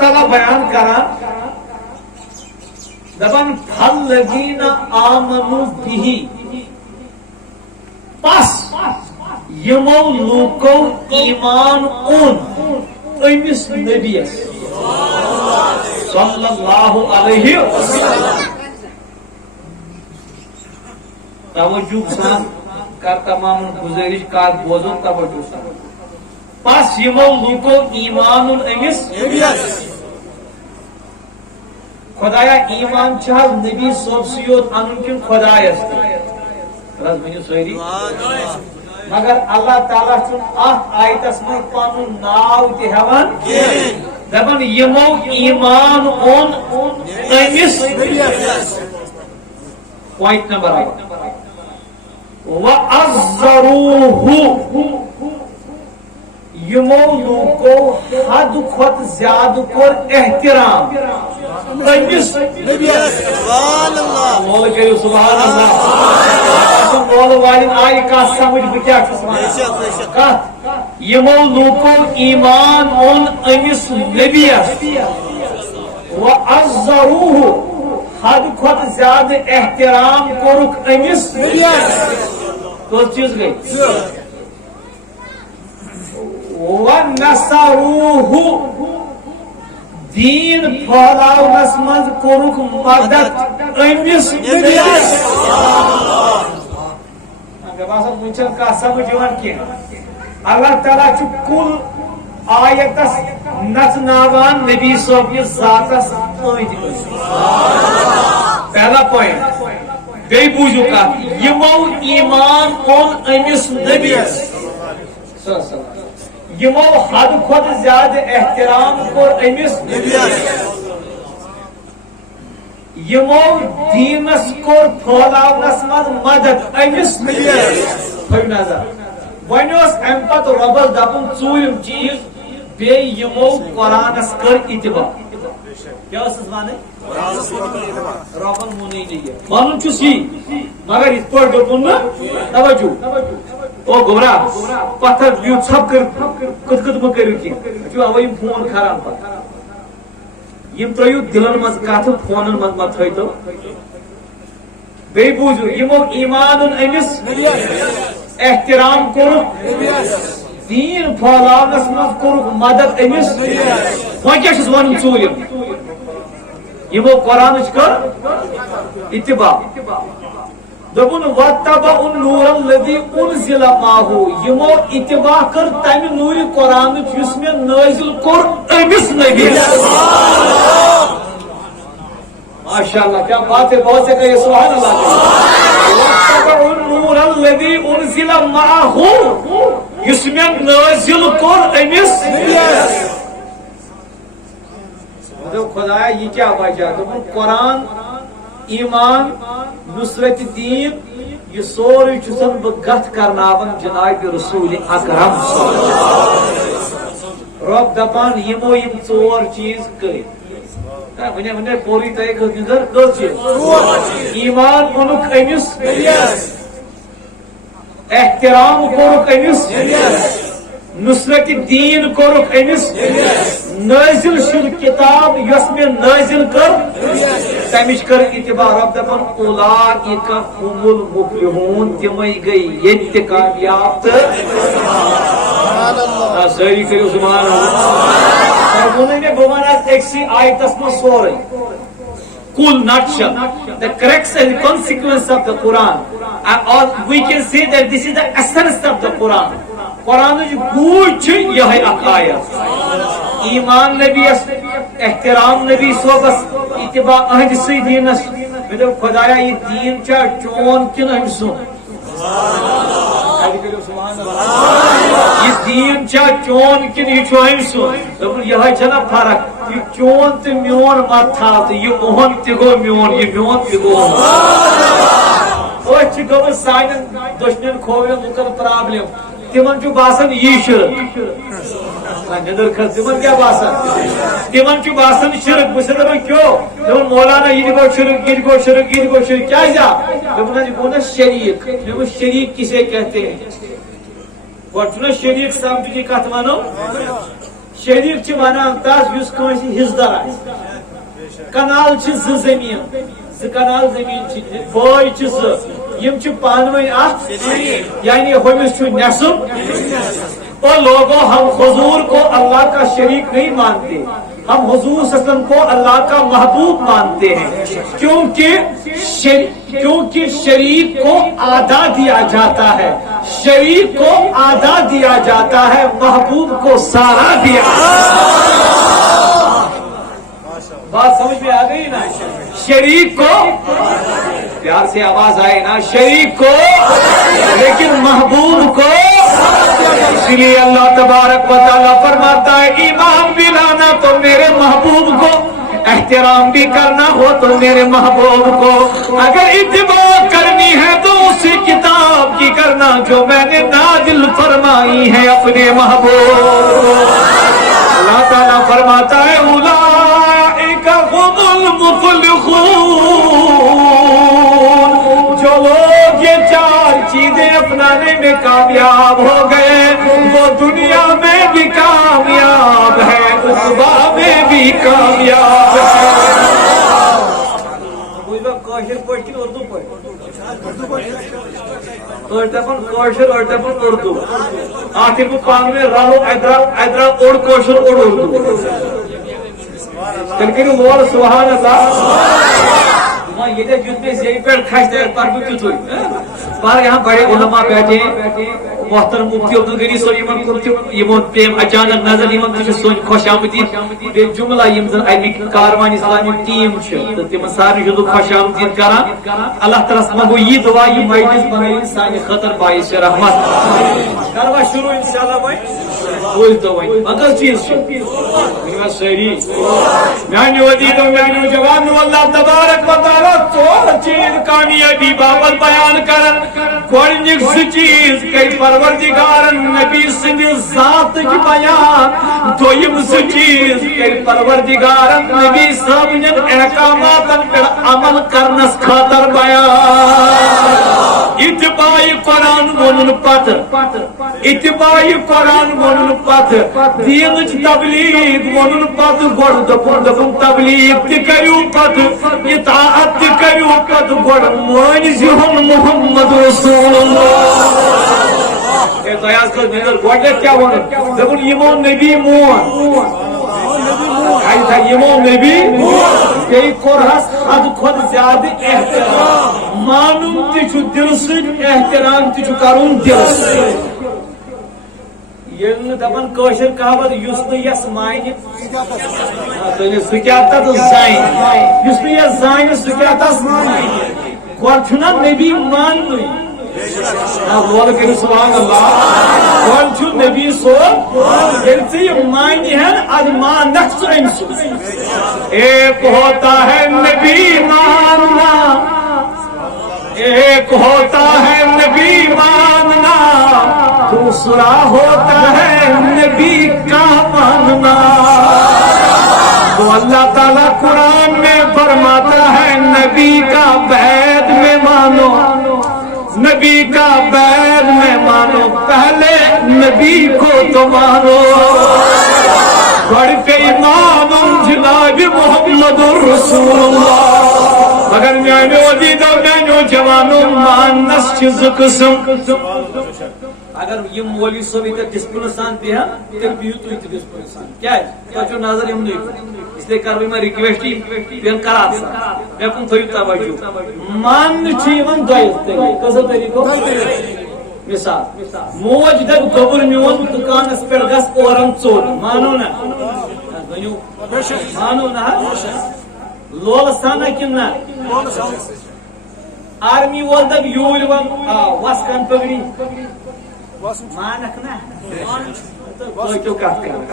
تعالیٰ بیان کران دپان فالذین آمنوا بہ پس یمو لوکو ایمان اون امس نبیس صلی اللہ علیہ وسلم. توجہ سان کر تمام گزارش کات بوزو توجہ سان. پس یمو لوکو ایمان امس خدایا ایمان چھل نبی صوب سیوت انن کن خدایس رز ونیو سوری مگر اللہ تعالیٰ چون ات آیتس من پنن ناو تہ ہیوان دپان یمو ایمان اون امس پوائنٹ نمبر 8 وَأَزَّرُوهُ یمو لوکو حد کھت زیادہ کور احترام امس مول کریو سبحان اللہ. مول والن آئی کت سمجھ بہ کیا کت یمو لوکو ایمان اون امس نبیس وَأَزَّرُوهُ حد کھت زیادہ احترام کورک امس کس چیز گئی وَنَصَرُوهُ دین پھیلاونس مز کورک مدد امس نبیس. باسان ونچن کا سمجھ یوان کی اللہ تعالیٰ چھ کل آیتس نچناوان نبی صوب کی ذاتس أندۍ پہلا پوائنٹ بی بوجھو کا یمو ایمان اون امس نبیس یمو حد کھت زیادہ احترام کور امس یمو دینس کور پھیلاونس مز مدد امس نظر ون ام پت ربس دپن ژوٗرِم چیز بی یمو قرآنس کر اتباع کیا ربن مونی نہیں ون چھ مگر اس پہ دپن توجہ او گورا پتھر یو ژھپ کر کت مہ کرو کی اوے فون کھران پتہ یم ترٛٲیِو دلن مز کتھ فونن مز مہ تھٲیتو بیٚیہِ بوٗزِو یمو ایمان امس احترام کورُکھ دین پھیلاونس مز کورُکھ مدد امس وۄنۍ کیٛاہ چھُس ونُن ژوٗرِم یمو قرآنٕچ کٔر اتباع دپن واتبعوا النور الذي انزل معه یمو اتباع کر تمہ نور قرآن یس میں نازل کور امس نبی ماشاء اللہ کیا بات ہے بہت سے کہے سبحان اللہ. واتبعوا النور الذي انزل معه یس میں نازل کور امس خدایا یہ کیا وجہ دپن قرآن ایمان نصرت دین یہ سوری چھسن بہ گتھ کرناون جناب رسول اکرم رب دپان یمو یم ژور چیز کر ون پوری تہ نظر کر چیز ایمان اونک امس احترام کورک امس نصرت دین کورک امس نازل شد کتاب یس میں نازل کر تمش کر اتباع رب دپن اولئک هم المفلحون تمے گئی یت کامیاب ساری کرو سبحان اللہ. میں بوانا ایکسی آیتس میں سورے cool nutshell, the crux and consequence of the Quran, or we can say that this is the essence of the Quran. Quran is good یہ آیت ایمان نبی احترام نبی صوبس اتباع اہد سی دینس میں خدایا یہ دین چا چون کن ہم سن یہ دین چا چون کن یہ ہم سن یہ چھنا فرق یہ چون تو میون مت تھا یہ اہن تہ گو میون یہ میون تہ گو اس گو سان دشمن کھوین لکن پرابلم تمن چھ باسان یہ شرک ندر کھس تمن کیا باسان تمن چھ باسان شرک بس دپان کیوں دپان مولانا یہ گو شرک یہ گو شرک یہ گو شرک کیا جا دپان یہ گو شریک دپان شریک کسے کہتے ہیں گوڑ چھنا شریک سمجھ کی کت ونو شریف چھ ونان تس یس کنس حصدار آس کنال چھ زمین کنال زمین بوئے چھ یم چھ پانوی اخ یعنی ہمس چھ نصب اور لوگوں ہم حضور کو اللہ کا شریک نہیں مانتے ہم حضور صلی اللہ علیہ وسلم کو اللہ کا محبوب مانتے ہیں کیونکہ شریک کو آدھا دیا جاتا ہے شریک کو آدھا دیا جاتا ہے محبوب کو سارا دیا بات سمجھ میں آ گئی نا شریک کو پیار سے آواز آئے نا شریک کو لیکن محبوب کو اس لیے اللہ تبارک و تعالیٰ فرماتا ہے ایمان بھی لانا تو میرے محبوب کو احترام بھی کرنا ہو تو میرے محبوب کو اگر اتباع کرنی ہے تو اسی کتاب کی کرنا جو میں نے نازل فرمائی ہے اپنے محبوب اللہ تعالیٰ فرماتا ہے اولئک هم المفلحون جو لوگ یہ چار چیزیں اپنانے میں کامیاب ہو گئے وہ دنیا میں بھی کامیاب ہے عقبہ میں بھی کامیاب ہے اردو آخر کو پان میں رہو ادرا اوڑ کوشر اوڑ اردو تیل کرو مول سبحان اللہ یہ یہاں بڑے علماء بیٹھے محترم مفتی عبدالغنی صاحب اچانک نظر سن خوش آمدید جملہ امیک کاروان اسلامی ٹیم تم سارے خوش آمدید کران اللہ تعالیٰ منگو یہ دعا یہ مجلس بنائی سانہ خاطر باعث رحمت کروا شروع انشاءاللہ بوز دو مگر چیز ساری میانو عزیزو میانو جوانو اللہ تبارک و تعالیٰ ژور چیز کامیابی بابت بیان کرن گۄڈنیُک سُہ چیز کٔرۍ پروردگارن نبی سٕنٛدِ ذاتٕکۍ بیان دوٚیِم سُہ چیز کٔرۍ پروردگارن نبی صٲبنٮ۪ن احکاماتن پٮ۪ٹھ عمل کرنس خٲطرٕ بیان اتباع قرآن وونُن پتہٕ اتباع قرآن وونُن پتہٕ دیٖنٕچ تبلیغ وونُن پتہٕ گۄڈٕ دوٚپُن تبلیغ تہِ کٔرِو پتہٕ اطاعت تہِ کٔرِو پتہٕ گۄڈٕ مٲنۍزِہون محمد رسول اللہ گۄڈنیٚتھ کیٛاہ ووٚنُن دوٚپُن یِمو نبی مون یِمو نبی بیٚیہِ کوٚرہس حد کھۄتہٕ زیادٕ احترام مانُن تہِ چھُ دِلہٕ سۭتۍ احترام تہِ چھُ کرُن دِلہٕ سۭتۍ ییٚلہِ نہٕ دپان کٲشِر کہاوت یُس نہٕ یس مانہِ سُہ کیٛاہ تتھ زانہِ یُس نہٕ یس زانہِ سُہ کیٛاہ تس گۄڈٕ چھُنہ نبی ماننُے بول کٔرِو سبحان اللہ گۄڈٕ چھُ نبی صٲب ییٚلہِ ژٕ یہِ مانہِ ہن اَدٕ مانکھ ژٕ أمۍ سُنٛد ایک ہوتا ہے نبی ماننا ایک ہوتا ہے نبی ماننا دوسرا ہوتا ہے نبی کا ماننا تو اللہ تعالیٰ قرآن میں فرماتا ہے نبی کا بیعت میں مانو نبی کا بیعت میں مانو پہلے نبی کو تو مانو بڑھ کے ایمان جناب محمد رسول اللہ مگر میانو عزیزو میانو جوانو ماننس چھ زٕ قسم اگر یہ مولوی صاحب یہ ڈسپلن سان دیا تیل بہو تھی ڈسپلن سان کیا تھی نظر یم اس لیے کرو میں ریکویسٹ بین کرات مے کن تھو توجہ مان کس طریقہ مثال موج دپ گوبر میون دکانس پہ گس اورن ژوٚر مانو نا مانو نا لول سانا کن نا آرمی وول دپ یور وس کن پگڑی مانک نا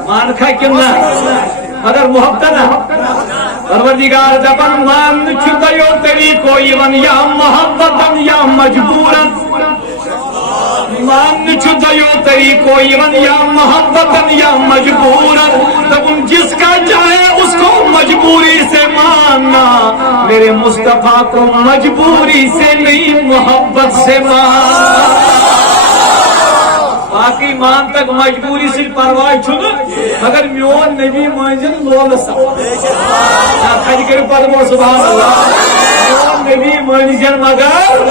مانکھا کن نا مگر محبت نا پروردگار دپان مان چھ دۄیو طریقو یوان یا محبتن یا مجبورن مان چھ دۄیو طریقو یوان یا محبتن یا مجبورن دپن جس کا چاہے اس کو مجبوری سے ماننا میرے مصطفیٰ کو مجبوری سے نہیں محبت سے ماننا باقی مان تک مجبوری سے پرواہ مگر میون نبی مانزن لول کر پتہ سبحان اللہ میون نبی مانزن مگر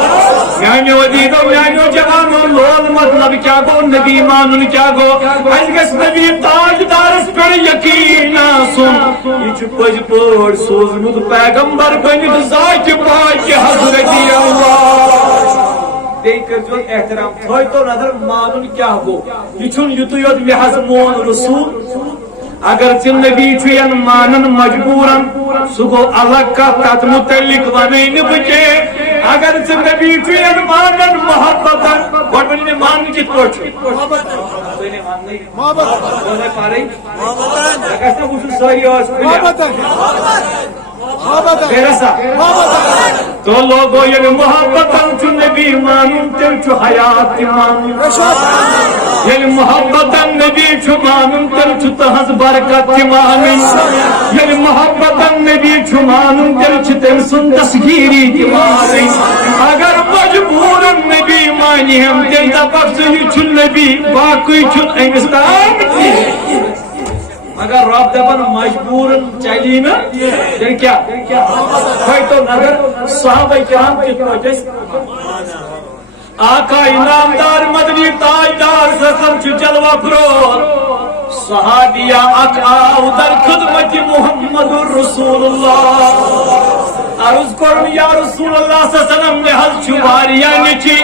میانو دیدو میانو جوانو لول مطلب کیا گو نبی مانن کیا گو اس گس نبی تاجدارس پر یقین سن یہ پز پور سوزمت پیغمبر بنت ذات پاک حضرت اللہ کرو احترام تھو تو نظر مانن کیا گو یہ یوت یوت مہ مون رسول اگر ثم نبی چھ مانن مجبورن سہ گو الگ کا تت متعلق ونی بچے اگر ثم نبی چھ مانن محبت گڈ مان کت پہ تو لوگو یہ محبت نبی مانن تیل حیات مان یل محبت نبی مانن تیل تہذ برکت مان یل محبت نبی مانن تیل تم سن تصغیری مان اگر مجبور نبی مانی ہم تیل دپک یہ نبی باقی امس تام مگر رب دپن مجبور چلی نا پھر کیا تو نظر صحابہ کرام کت پہ آقا انعامدار مدنی تاجدار سسم جلوہ فروغ صحابیہ اک آو در خدمت محمد رسول اللہ عرض کرم یا رسول اللہ صلی اللہ علیہ وسلم نے حل چھواریا نچی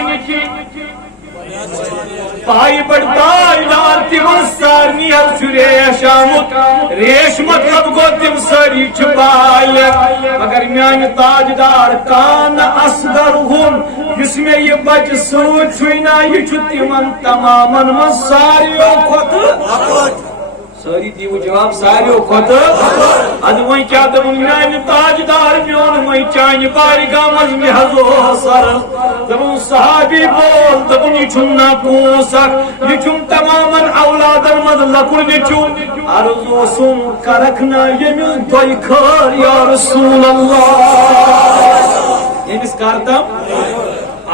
پائی بڑھتا تاجدار تمن سارنی حل ریشامت ریش مطلب گو تم ساری چھپال مگر میان تاجدار کان اصغرہم جس میں یہ بچ سوچ چھوئنا یہ چھتی من تماما من ساریوں کھت ساری دیو جواب ساریوں کھت اد وہیں کیا دم میان تاجدار میون وہیں چانی باری گامز میں حضو سر دم صحابی بول دم یہ چھنا پوسک یہ چھن تماما اولادن مد لکل نچون عرضو سن کرکنا یمن دوئی کھر یا رسول اللہ یہ اس کارتم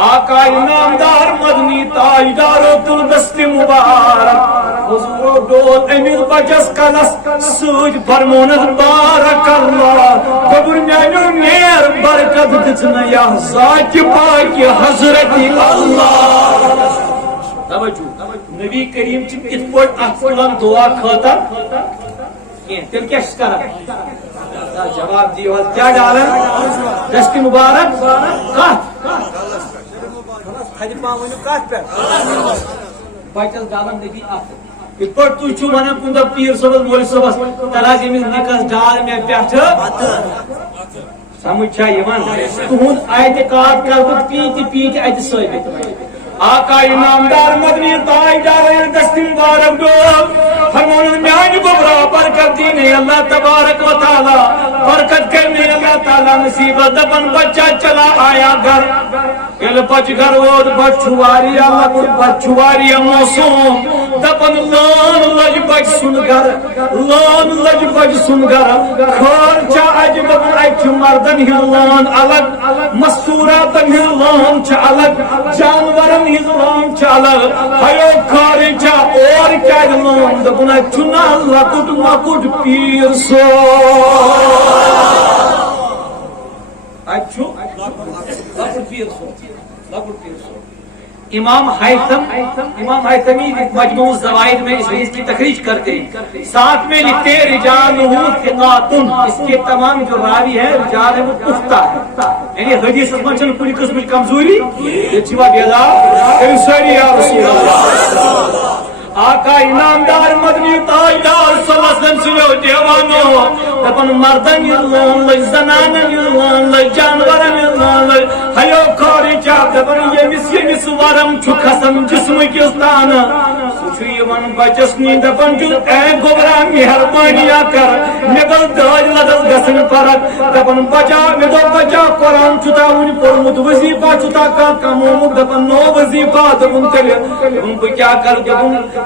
آقا انعامدار مدنی تاجدارو تل دست مبارک حضور ڈول امیر بچس کلس سوج فرمونت بارک اللہ قبر میانو نیر برکت دتنا یا ذات پاک حضرت اللہ توجہ نبی کریم چھ کت پوٹ اصلن دعا خاطر تیل کیا کرا جواب دیو کیا ڈالن دست مبارک بچس ڈالن نبی ات پہ تھی ونان کن دہ پیر صبس مول صبس تراز امس نکس ڈال مے پہ سمجھ تہد اعتقاد کر بہت پیت ات ثابت آقا انعامدار مدنی تاجدار دست مبارک ڈول فرمون میان گبرا برکت دینے اللہ تبارک و تعالی برکت کرنے اللہ تعالی نصیبت دپن بچہ چلا آیا گھر یل بچ گھر ووت بچواری لکٹ بچواری موسوم دپن لان لج بچ سن گھر لان لج بچ سن گھر خرچہ اج دپن اچ مردن ہن لان الگ مستوراتن ہن لان چھ الگ جانورن ہن لان چھ الگ ہیو خرچہ اور کیا لان دپن چنا لکٹ مکٹ پیر سو اچھو لکٹ پیر سو امام حیثمی مجموع الزوائد میں اس کی تخریج کرتے ہیں ساتھ میں لکھتے رجالہ ثقات اس کے تمام جو راوی ہے رجال وہ پختہ ہے یعنی حدیث میں چن کوئی قسم کی کمزوری یہ چھوا بیدا ساری یا رسول اللہ آقا انعامدار مدنی تاجدار صلی اللہ علیہ وسلم سنو دیوانو دپن مردن یلان لج زنانن یلان لج جانورن یلان لج ہیو کاری چاپ دپن یمس ورم چھ کھسن جسم کستان سچ یمن بچس نی دپن جو اے گوبرا مہربانیاں کر مگل داج لدس گسن فرق دپن بچا مگل بچا قرآن چتا ون پرمت وظیفہ چتا کا کمومت دپن نو وظیفہ دپن تل دپن کیا کر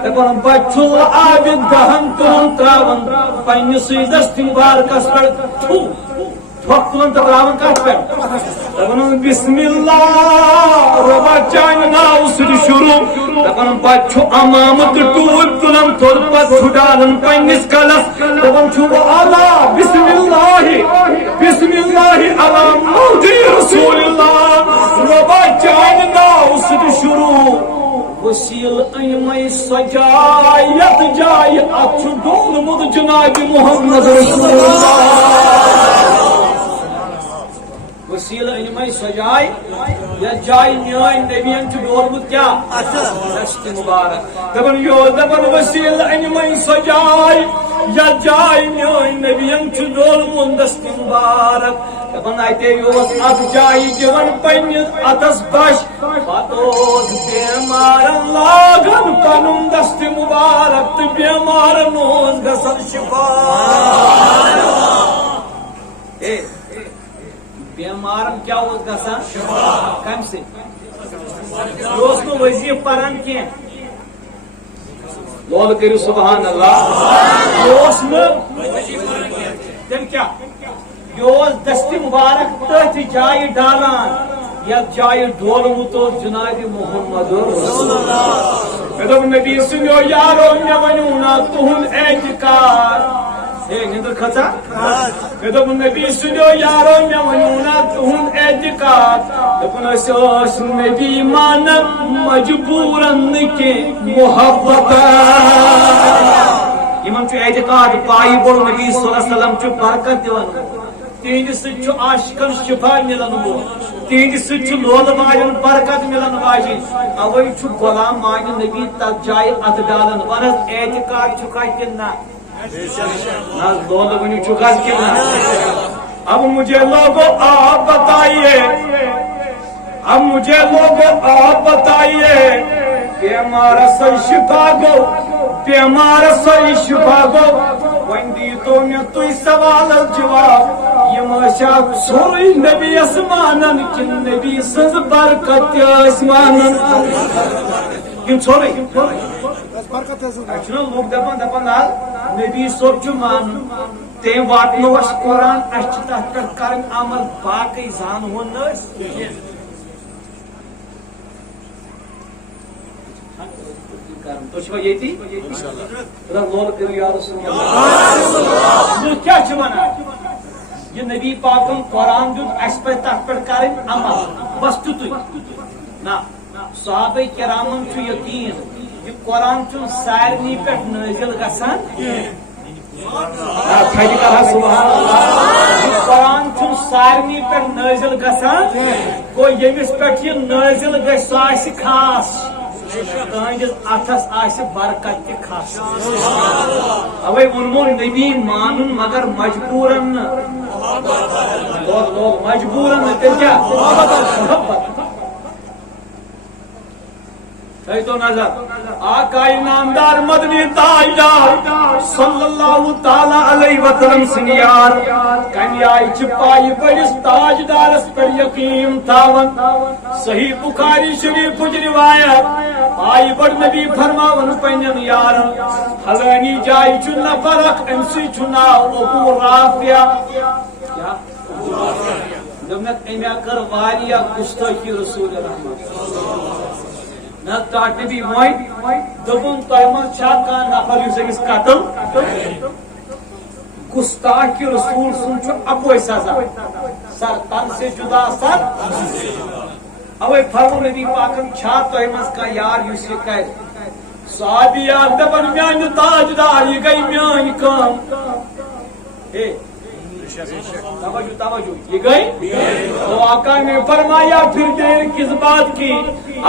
دپن بچو عابد دہن تون تراون پنس دست مبارکس پر تھوک تلن تبراون کت پہ دپان بسم اللہ ربا چانہ ناو سۭتۍ شروع دپان پتہ چھُ امامہ تہٕ ٹوٗپۍ تُلان تھوٚد پتہٕ چھُ ڈالان پننس کلس دپان چھُ اللہ بسم اللہ علی موضع رسول اللہ ربا چانہ ناو سۭتۍ شروع وسیل أنمے سجائے یت جائے ات چھُ ڈولمُت جناب محمد رسول اللہ وسیل أنمے سجائے یت جائے میٲنۍ نبیَن چھُ ڈولمُت کیا دست مبارک دپان یو دپان وسیل أنمے سجائے یت جائے میٲنۍ نبیَن چھُ ڈولمُت دست مبارک دپان اتے یوس ات جائے دِوان پننس اتس بش پتہٕ اوس بیمارن لاگان پنُن دست مبارک تہٕ بیمارن اوس گژھان شفا بیمارن کیا اوس گژھان کمہِ سۭتۍ یہِ اوس نہٕ وظیٖفہٕ پران کینٛہہ لول کٔرِو سبحان اللہ یہِ اوس نہٕ تیٚلہِ کیٛاہ یہِ اوس دست مبارک تٔتھۍ جایہِ ڈالان یتھ جایہِ ڈولمُت اوس جناب محمد رسول اللہ مےٚ دوٚپ نبی سٕنٛدیو یارو مےٚ ؤنِو نا تُہُنٛد اعتقاد نندر کھژا مےٚ دوٚپ نبی سٕنٛدیو یارو مےٚ ؤنِو نا تُہُنٛد اعتقاد دپان أسۍ ٲسۍ نبی مانان مجبوٗرن نہٕ کینٛہہ محبتن یِمن چھُ اعتقاد پایہِ بوٚڑ نبی صلی اللہ علیہ وسلم چھُ برکت دِوان تہنٛدِ سۭتۍ چھُ عاشقن شفا ملان وول تہنٛدِ سۭتۍ چھُ لولہٕ واجٮ۪ن برکت ملان واجٮ۪ن اوے چھُ غلام مانہِ نبی تتھ جایہِ اتھ ڈالان ون حظ اعتقاد چھُکھا کِنہٕ نہ لولہٕ ؤنِو چھُکھ حظ کِنہٕ نہ اب مجھے لوگوں آپ بتائیے اب مجھے لوگوں آپ بتائیے بیمار سے شفا گو بیمار سے شفا گو وۄنۍ دیٖتو مےٚ تُہۍ سوالس جواب یِم ٲسیا سورُے نبی یس مانان کِنہٕ نبی سٕنٛز برکت تہِ ٲسۍ مانان کِنہٕ ژھورُے چھُنہ لُکھ دپان حظ نبی صٲب چھُ مانُن تٔمۍ واتنو اَسہِ قرآن اَسہِ چھِ تتھ پٮ۪ٹھ کرٕنۍ عمل باقٕے زانہون نہٕ أسۍ تُہۍ چھِوا ییٚتی لول کٔرِو یا رسول اللہ لُکھ کیٛاہ چھِ ونان یہ نبی پاکن قرآن دیُت اَسہِ پزِ تتھ پٮ۪ٹھ کرٕنۍ عمل بس تیُتُے نہ صحابہ کرامن چھُ یقیٖن یہ قرآن چھُنہٕ سارنٕے پٮ۪ٹھ نٲزِل گژھان قرآن چھُنہٕ سارنٕے پٮ۪ٹھ نٲزِل گژھان گوٚو ییٚمِس پٮ۪ٹھ یہِ نٲزِل گژھِ سُہ آسہِ خاص تہنٛدِس اتھس آسہِ برکت تہِ خاص اوے ووٚنمو نبی مانُن مگر مجبوٗرن نہٕ مجبوٗرن نہٕ تیٚلہِ کیٛاہ محبت تو نظر آقائے نامدار مدنی تاجدار صلی اللہ تعالی علیہ وسلم سنیار کمی آئی چپائی بڑس تاجدارس پر یقین تھاون صحیح بخاری شریف کچھ روایت آئی بڑ نبی فرماون پنین یارن حلانی جائی چن نفرق امسی چنا ابو رافیہ کیا دمت امیا کر واریا گستاخی رسول رحمت نہ نبی وۄنۍ دوٚپُن تۄہہِ منٛز چھا کانٛہہ نفر یُس أمِس قتل گستاخی رسول سُنٛد چھُ اَکوے سزا سر تن سے جدا سر اوے فرمو نبی پاکن چھا تۄہہِ منٛز کانٛہہ یار یُس یہِ کرِ صحابی اکھ دپان میانہِ تاجدار یہِ گٔے میٲنۍ کٲم توجہ توجہ یہ گئی تو آقا نے فرمایا پھر دیر کس بات کی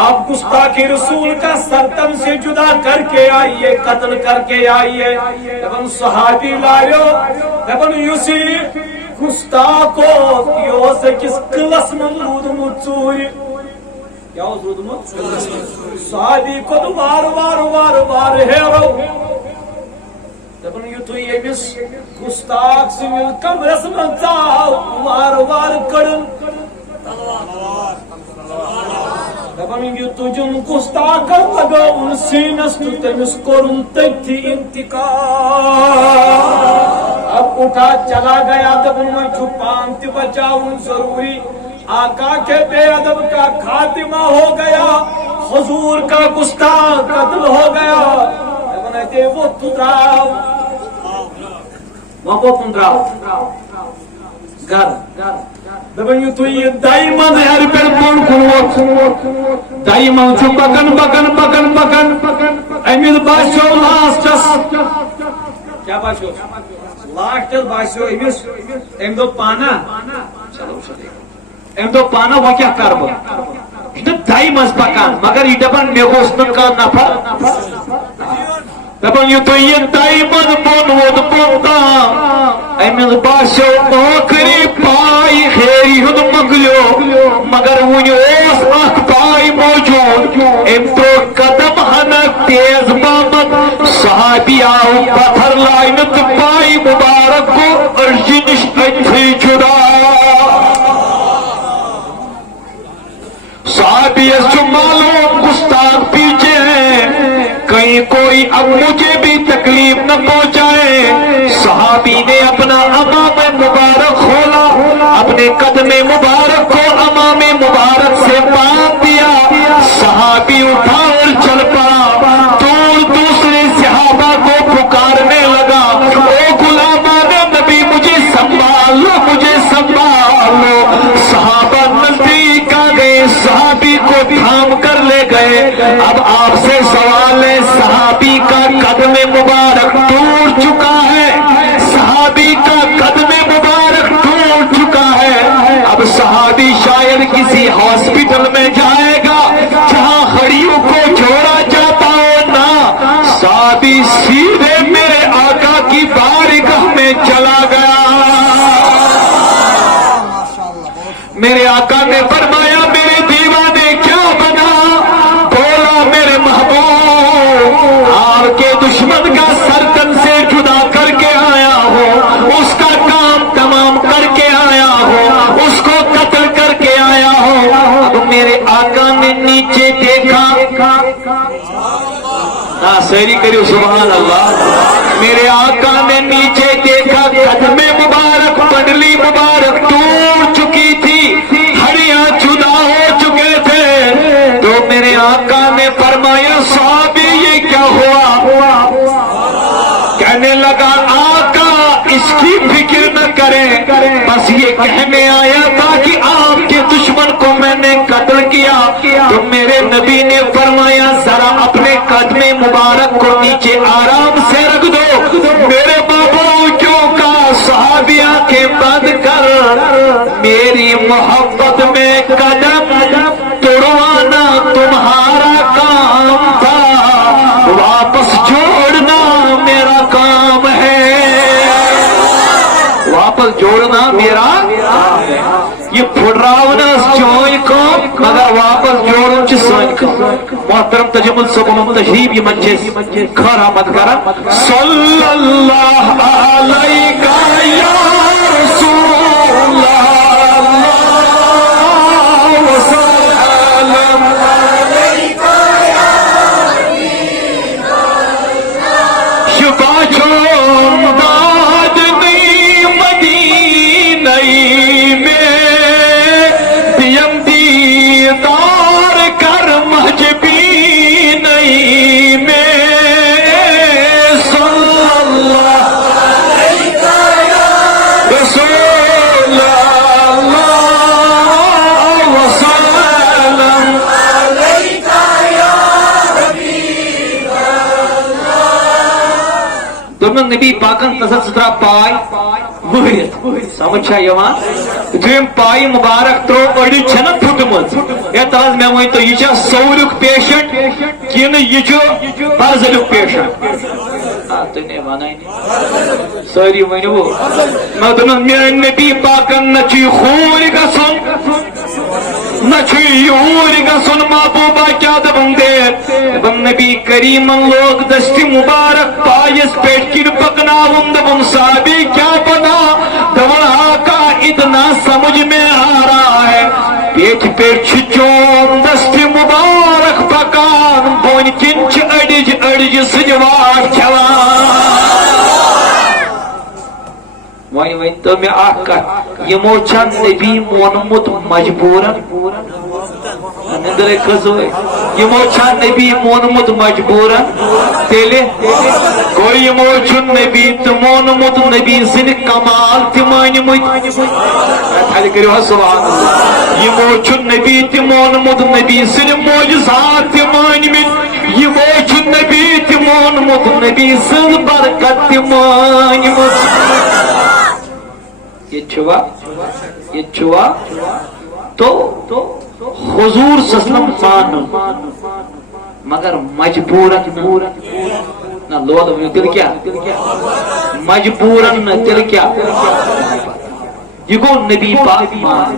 آپ گستاخی رسول کا سرتن سے جدا کر کے آئیے قتل کر کے آئیے دپن صحابی لایو دپن یوسی گستاخو یوس کس قلس من رودمت ژوٗرِ کیا اوس رودمت صحابی کو وار وار وار وار ہیرو دپن یُتھُے ییٚمِس گُستاخ سٕنٛدِس کمرس منٛز ژاو وارٕ وارٕ کٔڑٕن دپن یہِ تُجُن گُستاخن لگٲوُن سیٖنس تہٕ تٔمِس کوٚرُن تٔتھی انتقال اب اٹھا چلا گیا تو انہوں نے پان تی بچاؤں ضروری. آقا کے بے ادب کا خاتمہ ہو گیا, حضور کا گستاخ قتل ہو گیا. وہ تراؤ وہ تراؤ گھر دپان تھی دائمان ہر پہ بون کھوت دائمان پکان پکان پکان پکان امس باسو لاسٹس کیا باسو لاسٹس باسو امس ام دو پانا چلو ام دو پانا وہ کیا کر بہ دائی مز پکان مگر یہ دپان مے گوس نا کانٛہہ نفر دپان یہ دائی مز بون ووت بون تام امس باسو ٲخری پائی خیری ہند مکلیو مگر ون اخ پائی موجود ام تو قدم ہنا تیز پامت صحابی آو پتھر لائن تو پائی مبارک کو ارجی نش اتھی جدا. صحابی سے معلوم گستاخ پیچھے ہیں کہیں کوئی اب مجھے بھی تکلیف نہ پہنچائے. صحابی نے اپنا امام مبارک کھولا, اپنے قدم مبارک کو امام مبارک سے باندھ دیا. صحابی اٹھا اور چل پڑا. دوسرے صحابہ کو پکارنے لگا, او غلامان نبی مجھے سنبھال لو مجھے سنبھال لو. صحابہ نزدیک آ گئے, صحابی کو تھام کر لے گئے. اب آپ سے سوال ہے, صحابی کا قدم مبارک ٹوٹ چکا ہے, صحابی کا قدم مبارک ٹوٹ چکا ہے. اب صحابی شاید کسی ہاسپٹل میں جائے گا جہاں ہڑیوں کو جوڑا جاتا ہو نا. صحابی سیدھے میرے آقا کی بارگاہ میں چلا گیا. میرے آقا نے فرمایا میرے دیوانے کیا بنا. بولا میرے محبوب آپ کے دشمن کا سر تن سے جدا کر کے آیا ہو, اس کا کام تمام کر کے آیا ہو, اس کو قتل کر کے آیا ہو. اب میرے آقا نے نیچے دیکھا, سہری کریو سبحان اللہ. میرے آقا نے نیچے دیکھا, قدم مبارک پنڈلی مبارک ٹوٹ چکی تھی, ہڑیاں جدا ہو چکے تھے. تو میرے آقا نے فرمایا صحابی یہ کیا ہوا. کہنے لگا آقا اس کی فکر نہ کریں, بس یہ کہنے آیا تھا کہ آپ کے دشمن کو میں نے قتل کیا. تو میرے نبی نے فرمایا ذرا اپنے قدم مبارک کو نیچے آرام سے رکھ دو. میرے بابوجوں کا صحابی آنکھیں بند کر, میری محبت میں قدم توڑوانا تمہارا کام تھا, واپس جوڑنا میرا کام ہے. واپس جوڑنا میرا یہ پھڑراونا چوئی کو مگر واپس جوڑن چھ سوئی کو. محترم تجمل صبح تشریف یہ مجلس کھر آمد کرا. صلی اللہ علیہ یا رسول اللہ وسلم علیکہ یا حبیب اللہ. شبہ چون دادنی مدینہی میں دیم دیدار کر محجبی نہیں میں. صلی اللہ علیہ یا رسول اللہ وسلم علیکہ یا حبیب اللہ. دونوں نبی پاکن تسل سترہ پائی وحیت سمجھا یوان دویم پائی مبارک ترو اڑی چھنا پھٹمت. یا تاز میں وہیں تو یہ چھا سورک پیشنٹ کین یہ چھو برزلک پیشنٹ. تو نے وانا ہی نہیں ساری وہیں وہ مدنن میرے نبی پاکن نچی خوری کا سن نچی یوری کا سن محبوبہ کیا دبن دے. دبن نبی کریم لوگ دستی مبارک پائیس پیٹ کن پکنا دبن صحابی کیا بنا. دبن آقا اتنا سمجھ میں آ رہا ہے, پیٹ پیٹ چھچون دستی مبارک پکان بون کنچ اڑج اڑج سجوار کھوان. وۄنۍ تو مےٚ اکھ کتھ یِمو چھا نبی مونمُت مجبوٗرن نندرے کھٔژوے یِمو چھا نبی مونمُت مجبوٗرن تیٚلہِ گوٚو یِمو چھُ نبی تہِ مونمُت نبی سٕنٛدۍ کمال تہِ مٲنۍمٕتۍ تھلہِ کٔرِو حظ سبحان اللہ یِمو چھُ نبی تہِ مونمُت نبی سٕنٛدۍ معجزات تہِ مٲنۍمٕتۍ یِمو چھُ نبی تہِ مونمُت نبی سٕنٛز برکت تہِ مٲنۍمٕژ یہ چھوا تو حضور صلی اللہ علیہ وسلم مانو مگر مجبورن نہ لوگ تیل کیا مجبورن تیل کیا یہ گو نبی پاک مان